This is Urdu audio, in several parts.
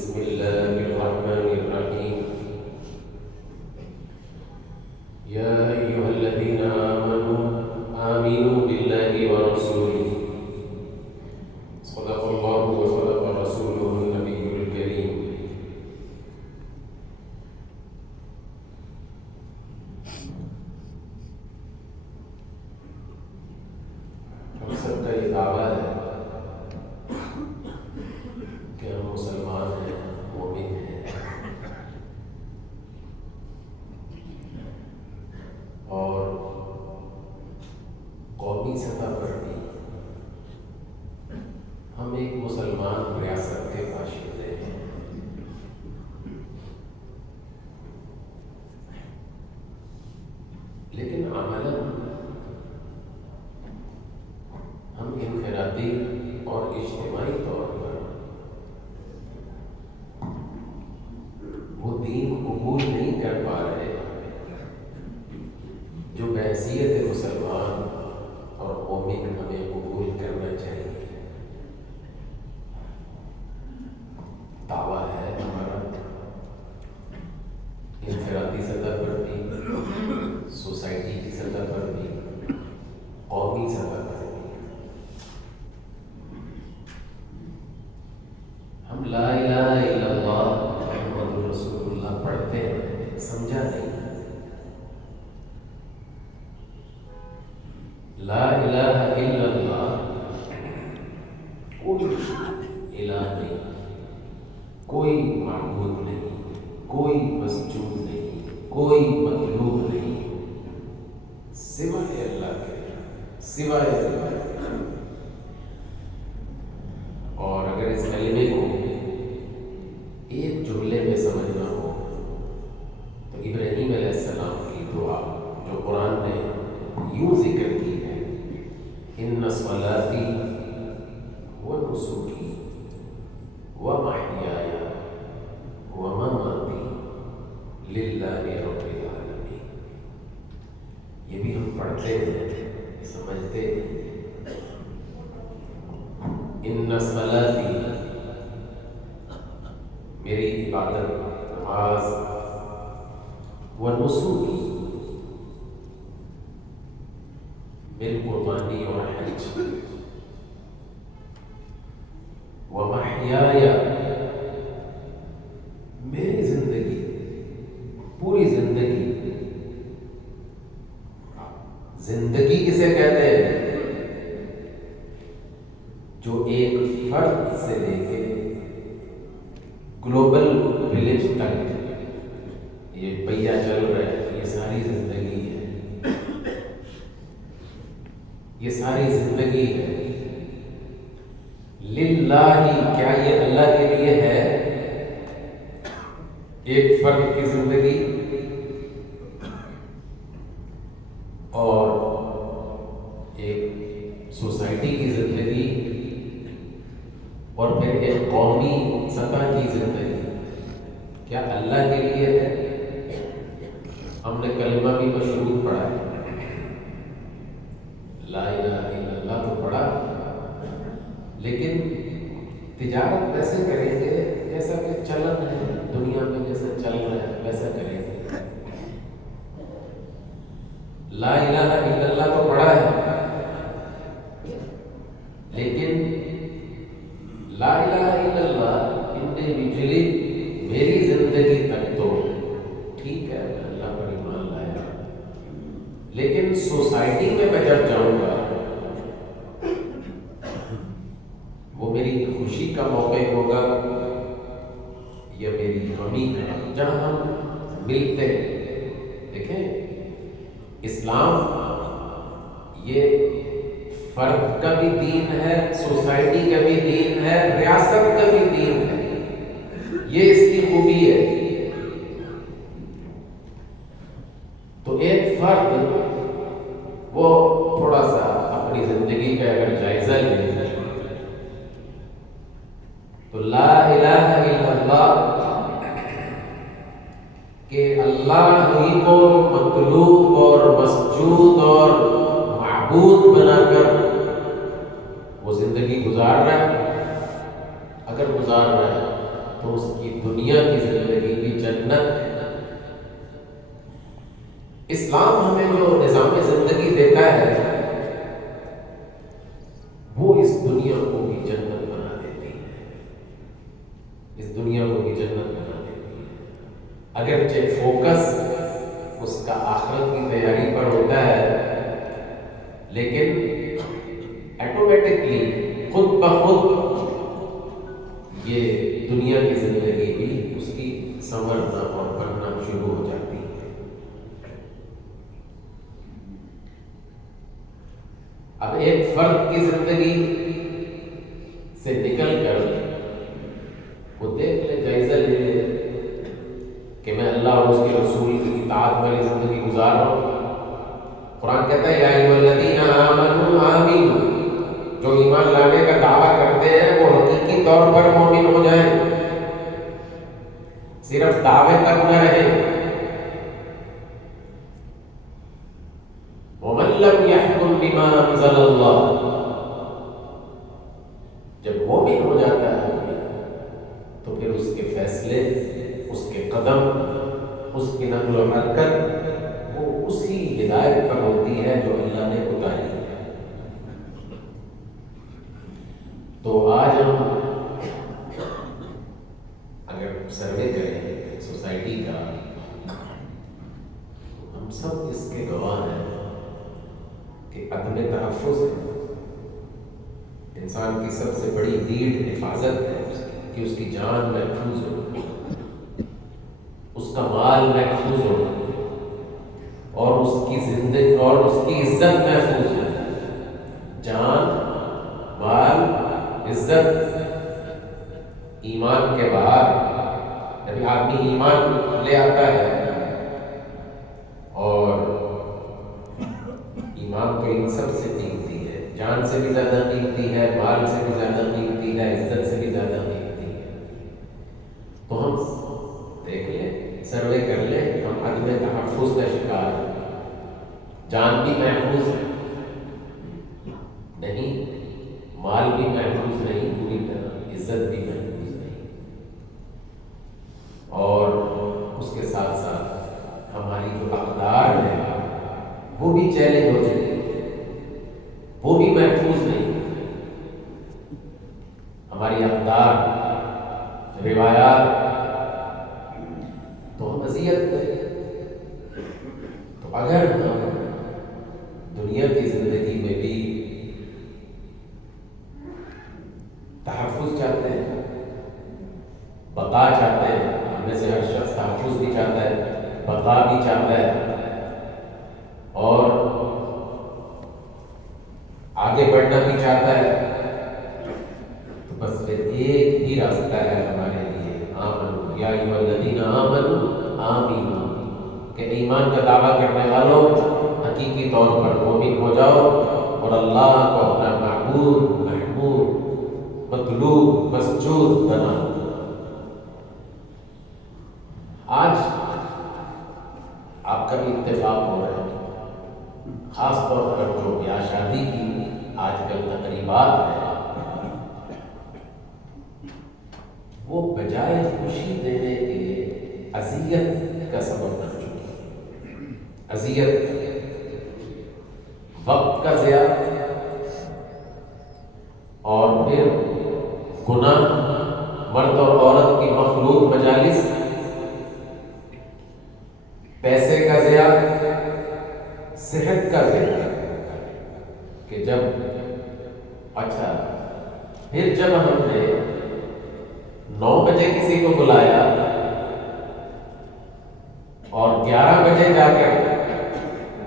بسم الله الرحمن الرحيم يا أيها الذين آمنوا بالله ورسوله صدق الله وصدق رسوله النبي الكريم ہم سب کا یہ دعویٰ ہے کہ ہم مسلمان ہیں، مومن ہیں، اور قومی سطح پر بھی ہم ایک مسلمان ریاست کے باشندے ہیں۔ لیکن عملاً ہم انفرادی اور اجتماعی طور پر وہ دین قبول نہیں کر پا رہے جو بحیثیت مسلمان اور مومن ہمیں قبول کرنا چاہیے۔ دعویٰ ہے ہمارا انفرادی سطح پر بھی، سوسائٹی کی سطح پر بھی، قومی سطح پر بھی ہم لا الہ الا اللہ محمد رسول اللہ پڑھتے ہیں، سمجھا نہیں۔ لا الہ الا اللہ، کوئی الہ نہیں، کوئی معبود نہیں، کوئی مسجود نہیں، کوئی مطلوب نہیں سوائے اللہ کے، سوائے اللہ کے۔ اور اگر اس کلمے کو ایک جملے میں سمجھنا ہو تو ابراہیم علیہ السلام کی دعا جو قرآن نے یوں ذکر کی ہے، ان صلاتی و نسکی و محیای و مماتی للہ رب العالمین، یہ بھی ہم پڑھتے ہیں، سمجھتے ہیں۔ ان صلاتی میری عبادت، نماز، و نسکی میری قربانی اور حج، و محیای میری زندگی، پوری زندگی، زندگی کسے کہتے ہیں؟ جو ایک فرد سے لے کے گلوبل ولیج تک یہ پہیا چل رہا ہے، یہ ساری زندگی ہے، یہ ساری زندگی ہے۔ للہ، کیا یہ اللہ کے لیے ہے؟ ایک فرد کی زندگی اور ایک سوسائٹی کی زندگی اور پھر ایک قومی سطح کی زندگی، کیا اللہ کے لیے ہے؟ ہم نے کلمہ بھی مشہور پڑھا ہے، لا الہ الا اللہ تو پڑھا، لیکن تجارت ویسے کریں گے جیسا کہ چلن ہے دنیا میں، جیسا چل رہا ہے ویسا کریں گے۔ لا الہ الا اللہ تو پڑھا ہے، لیکن لا الہ الا اللہ انڈیویجولی میری زندگی تک تو ٹھیک ہے، میں اللہ پر ایمان لایا، لیکن سوسائٹی میں میں جب جاؤں گا وہ میری خوشی کا موقع ہوگا یا میری غمی کا، جہاں ہم ملتے ہیں۔ دیکھیں، اسلام یہ فرد کا بھی دین ہے، سوسائٹی کا بھی دین ہے، ریاست کا بھی دین ہے، یہ اس کی خوبی ہے۔ تو ایک فرد وہ تھوڑا سا اپنی زندگی کا اگر جائزہ لے تو لا الہ الا اللہ کہ اللہ ہی کو مطلوب اور مسجود اور معبود بنا کر وہ زندگی گزار رہا ہے، اگر گزار رہا ہے تو اس اسلام ہمیں جو نظام زندگی دیتا ہے وہ اس دنیا کو بھی جنت بنا دیتی ہے، اس دنیا کو بھی جنت بنا دیتی ہے۔ اگرچہ فوکس اس کا آخرت کی تیاری پر ہوتا ہے، لیکن آٹومیٹکلی خود بخود یہ دنیا کی زندگی بھی اس کی سنورنا اور بڑھنا شروع ہو جاتی ہے۔ اب ایک فرد کی زندگی سے نکل کر وہ دیکھ لے، جائزہ لے لے کہ میں اللہ اور اس کے رسول کی اطاعت والی زندگی گزار رہا ہوں۔ قرآن کہتا ہے یا ایھا الذین آمنوا آمنوا، جو ایمان لانے کا دعویٰ کرتے ہیں وہ حقیقی طور پر مومن ہو جائیں، صرف دعوے تک نہ رہیں۔ ومن لم يحكم بما انزل اللہ، جب مومن ہو جاتا ہے تو پھر اس کے فیصلے، اس کے قدم، اس کی نقل و حرکت وہ اسی ہدایت پر ہوتی ہے جو اللہ نے اتاری ہے۔ تو آج ہم اگر سروے کریں سوسائٹی کا، ہم سب اس کے گواہ ہیں کہ عدم تحفظ انسان کی سب سے بڑی نیڈ حفاظت ہے کہ اس کی جان محفوظ ہو، اس کا مال محفوظ ہو، اور اس کی زندگی اور اس کی عزت محفوظ ہو۔ جان، مال، عزت ایمان کے بعد، جب آدمی ایمان لے آتا ہے اور ایمان تو ان سب سے قیمتی ہے، جان سے بھی زیادہ قیمتی ہے، مال سے بھی زیادہ قیمتی ہے، عزت سے بھی زیادہ قیمتی ہے۔ تو ہم دیکھ لیں، سروے کر لیں، ہم عدم تحفظ کا شکار ہیں۔ جان بھی محفوظ نہیں، مال بھی محفوظ نہیں پوری طرح، عزت بھی محفوظ نہیں، اور اس کے ساتھ ساتھ ہماری جو اقدار ہے وہ بھی چیلنج ہو چکی ہے، وہ بھی محفوظ نہیں۔ ہماری اقدار، روایات، تو ہم اذیت کریں۔ تو اگر ہم دنیا کی زندگی میں بھی تحفظ چاہتے ہیں، بقا چاہتے ہیں، ہم میں سے ہر شخص تحفظ بھی چاہتا ہے، بقا بھی چاہتا ہے، اور آگے بڑھنا بھی چاہتا ہے، تو بس پھر ایک ہی راستہ ہے ہمارے لیے، آمنوا یا ایھا الذین آمنوا آمنوا، کہ ایمان کا دعویٰ کرنے والوں حقیقی طور پر مومن ہو جاؤ اور اللہ کو اپنا معبود، محبوب، مطلوب، مسجود بنا۔ آج آپ کا بھی اتفاق ہو رہا ہے، خاص طور پر جو بیاہ شادی کی آج کل تقریبات ہیں، وہ بجائے خوشی دینے کے اذیت کا سبب بن چکی ہے۔ اذیت، وقت کا ضیاع، اور پھر گناہ، مرد اور عورت کی مخلوط مجالس، پیسے کا ضیاع، صحت کا ضیاع، کہ اچھا پھر جب ہم نے 9 بجے کسی کو بلایا اور 11 بجے جا کر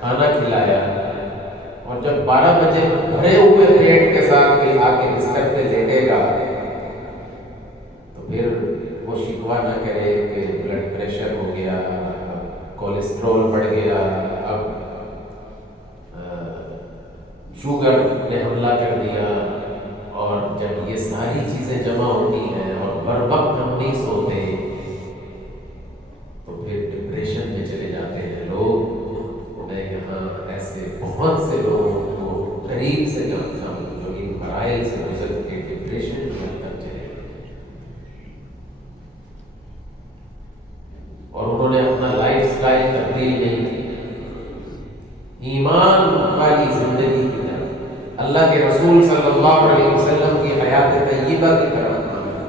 کھانا کھلایا، اور جب 12 بجے بھرے ہوئے پیٹ کے ساتھ کوئی آ کے بستر پہ لیٹے گا تو پھر وہ شکوہ نہ کرے کہ بلڈ پریشر ہو گیا، کولیسٹرول بڑھ گیا، اب شوگر نے حملہ کر دیا۔ اور جب یہ ساری چیزیں جمع ہوتی ہیں اور بر وقت ہم نہیں سوتے تو پھر ڈپریشن میں چلے جاتے ہیں لوگ۔ میں یہاں ایسے بہت سے لوگوں کو قریب سے جانتا ہوں جو ان مراحل سے گزر کے ڈپریشن میں تک چلے گئے، اور انہوں نے اپنا لائف سٹائل تبدیل نہیں کی، رسول صلی اللہ علیہ وسلم کی حیات طیبہ کی طرف آنا،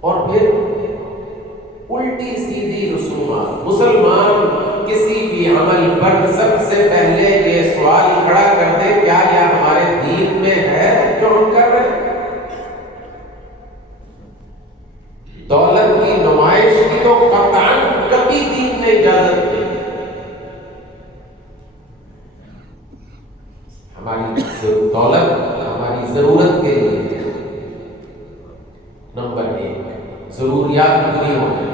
اور پھر الٹی سیدھی رسومات. مسلمان کسی بھی عمل پر سب سے پہلے یہ سوال کھڑا کرتے، کیا یہ ہمارے دین میں ہے جو ہم کر رہے ہیں؟ دولت کی نمائش کی تو قطعاً کبھی دین نے اجازت دی. ہماری دولت ہماری ضرورت کے لیے نمبر 1 ضروریات پوری ہو جائے،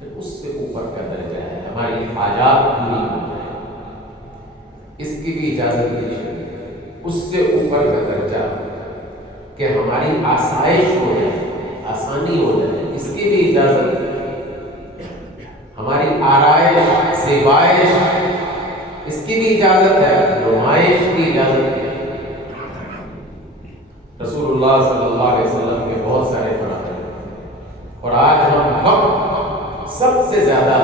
پھر اس سے اوپر کا درجہ ہے ہماری حاجات پوری ہو جائے، اس کی بھی اجازت دی جائے. اس سے اوپر کا درجہ کہ ہماری آسائش ہو جائے، آسانی ہو جائے، اس کی بھی اجازت ہے. ہماری آرائش زیبائش اس کی بھی اجازت ہے، نمائش کی اجازت ہے. رسول اللہ صلی اللہ علیہ وسلم کے بہت سارے فرائض ہیں، اور آج ہم وقت سب سے زیادہ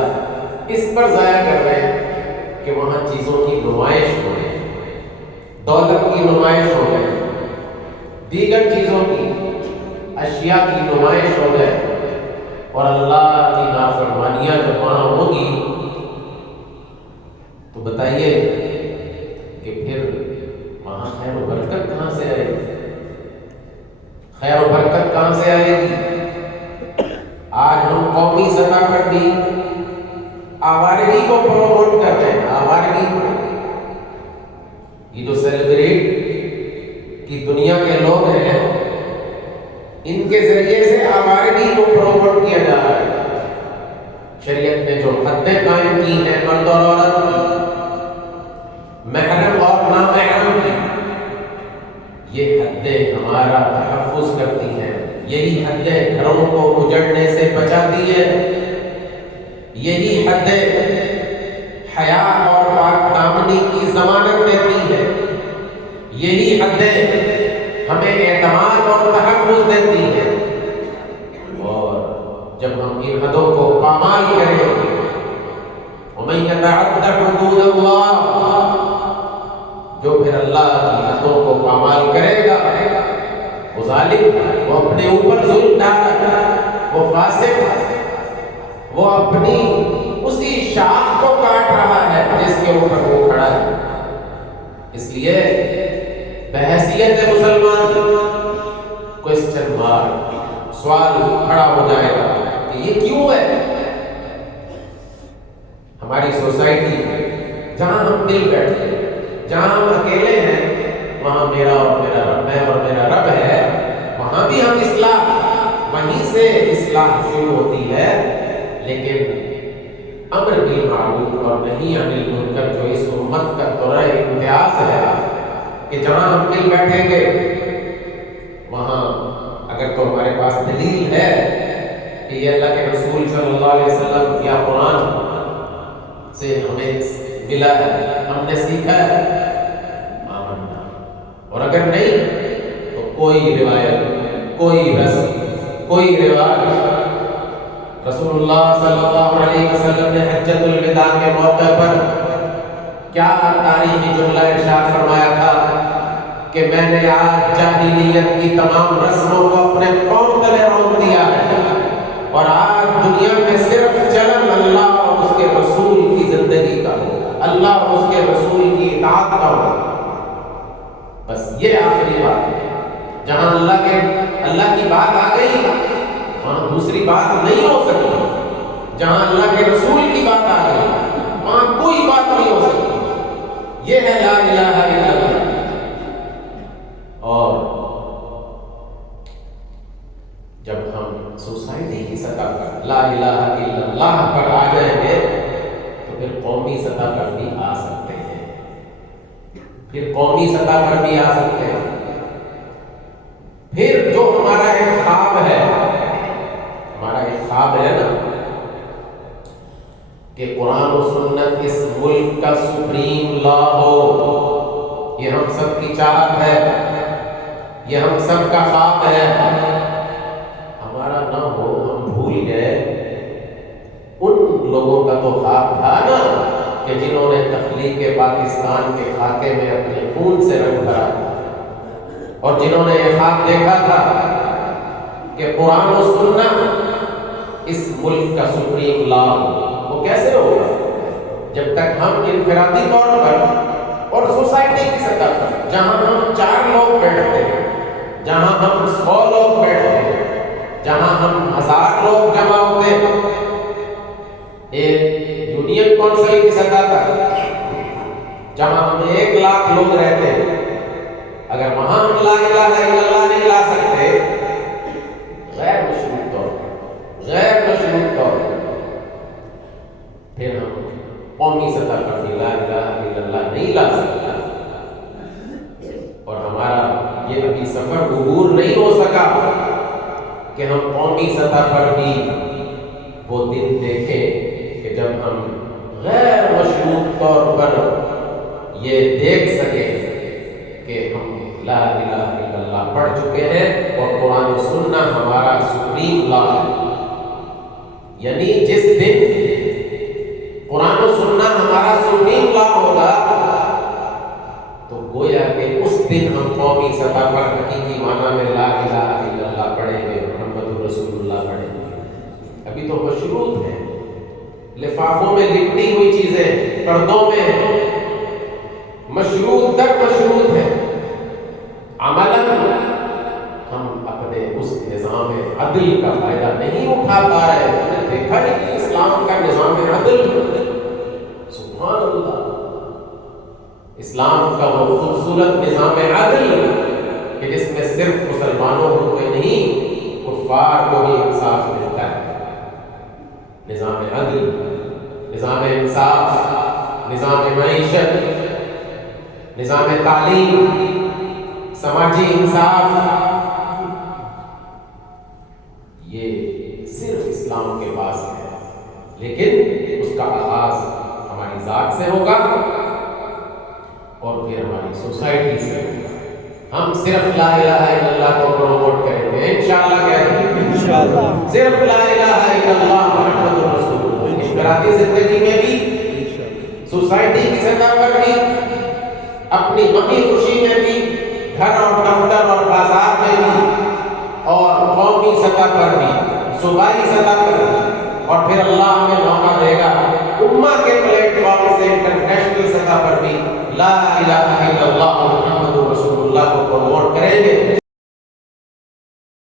اس پر ضائع کر رہے ہیں کہ وہاں چیزوں کی نمائش ہو رہی ہے، دولت کی نمائش ہو جائے، دیگر چیزوں کی اشیاء کی نمائش ہو جائے، اور اللہ کی نافرمانیاں جب وہاں ہوگی تو بتائیے کہ پھر وہاں خیر و برکت کہاں سے آئے گی؟ خیر و برکت کہاں سے آئے گی؟ آج ہم قومی سطح پر بھی آوارگی کو پروموٹ کر رہے ہیں. آوارگی کو، یہ جو سیلیبریٹ کی دنیا کے لوگ ہیں، ان کے ذریعے سے آوارگی کو پروموٹ کیا جا رہا ہے. شریعت نے جو حدیں قائم کی ہیں مرد اور عورت کی، محرم اور نامحرم کی، یہ حدیں ہمارا تحفظ کرتی ہیں. یہی حدیں گھروں کو اجڑنے سے بچاتی ہیں. یہی حدیں حیا اور پاک دامنی کی ضمانت دیتی ہیں. یہی حدیں ہمیں اعتماد اور تحفظ دیتی ہیں. اور جب ہم ان حدوں کو پامال کریں گے، وَمَن يَتَعَدَّ حُدُودَ اللَّهِ، جو پھر اللہ کی حدوں کو پامال کرے گا، وہ ظالم، وہ اپنے اوپر ظلم ڈالا، وہ فاسق، وہ اپنی اسی شاخ کو کاٹ رہا ہے جس کے اوپر وہ کھڑا ہے. اس لیے بحیثیت مسلمان کوسچن مارک، سوال کھڑا ہو جائے گا کہ یہ کیوں ہے؟ ہماری سوسائٹی جہاں ہم مل بیٹھے ہیں، جہاں ہم اکیلے ہیں، وہاں میرا اور میرا رب، میں اور میرا رب ہے، وہاں بھی ہم اصلاح، وہیں سے اصلاح شروع ہوتی ہے. لیکن امر بالمعروف اور نہی عن المنکر جو اس امت کا دورہ امتیاز ہے، کہ جہاں ہم مل بیٹھیں گے وہاں اگر تو ہمارے پاس دلیل ہے کہ یہ اللہ کے رسول صلی اللہ علیہ وسلم یا قرآن سے ہمیں ملا ہے، ہم نے سیکھا ہے، آمنا. اور اگر نہیں تو کوئی روایت، کوئی رسم، کوئی رواج. رسول اللہ صلی اللہ علیہ وسلم نے حجۃ الوداع کے موقع پر کیا تاریخی جملہ ارشاد فرمایا تھا کہ میں نے آج جاہلیت کی تمام رسموں کو اپنے قوم تلے رونق دیا ہے، اور آج دنیا میں صرف چلن اللہ اور اس کے رسول کی زندگی کا ہوگا، اللہ اور اس کے رسول کی اطاعت کا ہوگا. بس یہ آخری بات ہے. جہاں اللہ کی بات آ گئی وہاں دوسری بات نہیں ہو سکتی. جہاں اللہ کے رسول کی بات آ گئی وہاں کوئی بات نہیں ہو سکتی. یہ ہے لا الہ الا اللہ. اور جب ہم سوسائٹی کی سطح پر لا الہ الا اللہ پر آ جائیں گے تو پھر قومی سطح پر بھی آ سکتے ہیں. پھر قومی سطح پر بھی آ سکتے ہیں. پھر جو ہمارا ایک خواب ہے، ہمارا ایک خواب ہے نا کہ قرآن و سنت اس ملک کا سپریم لا ہو، یہ ہم سب کی چاہت ہے، یہ ہم سب کا خواب ہے. ہمارا نہ ہو، ہم بھول گئے ان لوگوں کا تو خواب تھا نا کہ جنہوں نے تخلیق پاکستان کے خاکے میں اپنے خون سے رنگ بھرا اور جنہوں نے یہ خواب دیکھا تھا کہ قرآن و سنت اس ملک کا سپریم لا ہو، وہ کیسے ہوگا جب تک ہم انفرادی طور پر اور سوسائٹی کی سطح پر، جہاں ہم 4 لوگ بیٹھتے ہیں، جہاں ہم 100 لوگ بیٹھتے ہیں، جہاں ہم 1000 لوگ جمع ہوتے ہیں، ایک یونین کونسل کی سطح پر جہاں ہم 1 لاکھ لوگ رہتے ہیں، اگر وہاں ہم لا الہ الا اللہ نہیں لا سکتے غیر مشروط طور پھر ہم قومی سطح پر بھی لا الہ الا اللہ نہیں لا سکتا، اور ہمارا یہ ابھی سفر عبور نہیں ہو سکا کہ ہم قومی سطح پر بھی وہ دن دیکھیں کہ جب ہم غیر مشروط طور پر یہ دیکھ سکیں کہ ہم لا الہ الا اللہ پڑھ چکے ہیں اور قرآن و سنت ہمارا سپریم لا ہے۔ یعنی جس دن قرآن و سنت ہمارا سپریم لا ہوگا تو گویا کہ اس دن ہم قومی سطح پر حقیقی معنی میں لا الہ الا اللہ پڑھیں گے، محمد رسول اللہ پڑھیں گے۔ ابھی تو مشروط ہے، لفافوں میں لپٹی ہوئی چیزیں پردوں میں مشروط تک مشروط ہے، عملاً ہم اپنے اس نظام عدل کا فائدہ نہیں اٹھا پا رہے۔ ہم نے دیکھا ہے کہ اسلام کا نظام عدل، سبحان اللہ، اسلام کا وہ خوبصورت نظام عدل کہ جس میں صرف مسلمانوں کو نہیں کفار کو بھی انصاف ملتا ہے۔ نظام عدل، نظام انصاف، نظام معیشت، نظام تعلیم، سماجی انصاف، یہ صرف اسلام کے پاس ہے، لیکن اس کا آغاز ہماری ذات سے ہوگا اور پھر ہماری سوسائٹی سے ہوگا۔ ہم صرف لا الہ الا اللہ کو پروموٹ کریں گے انشاءاللہ، کہتے ہیں انشاءاللہ، صرف لا الہ الا اللہ محمد رسول اللہ، انفرادی زندگی میں بھی، سوسائٹی کی سطح پر بھی، اپنی غمی خوشی میں بھی، گھر اور دفتر اور بازار میں بھی، اور قومی سطح پر بھی، صوبائی سطح پر بھی، اور پھر اللہ ہمیں موقع دے گا امہ کے پلیٹ فارم سے انٹرنیشنل سطح پر بھی لا الہ الا اللہ محمد رسول اللہ کو پروموٹ کریں گے۔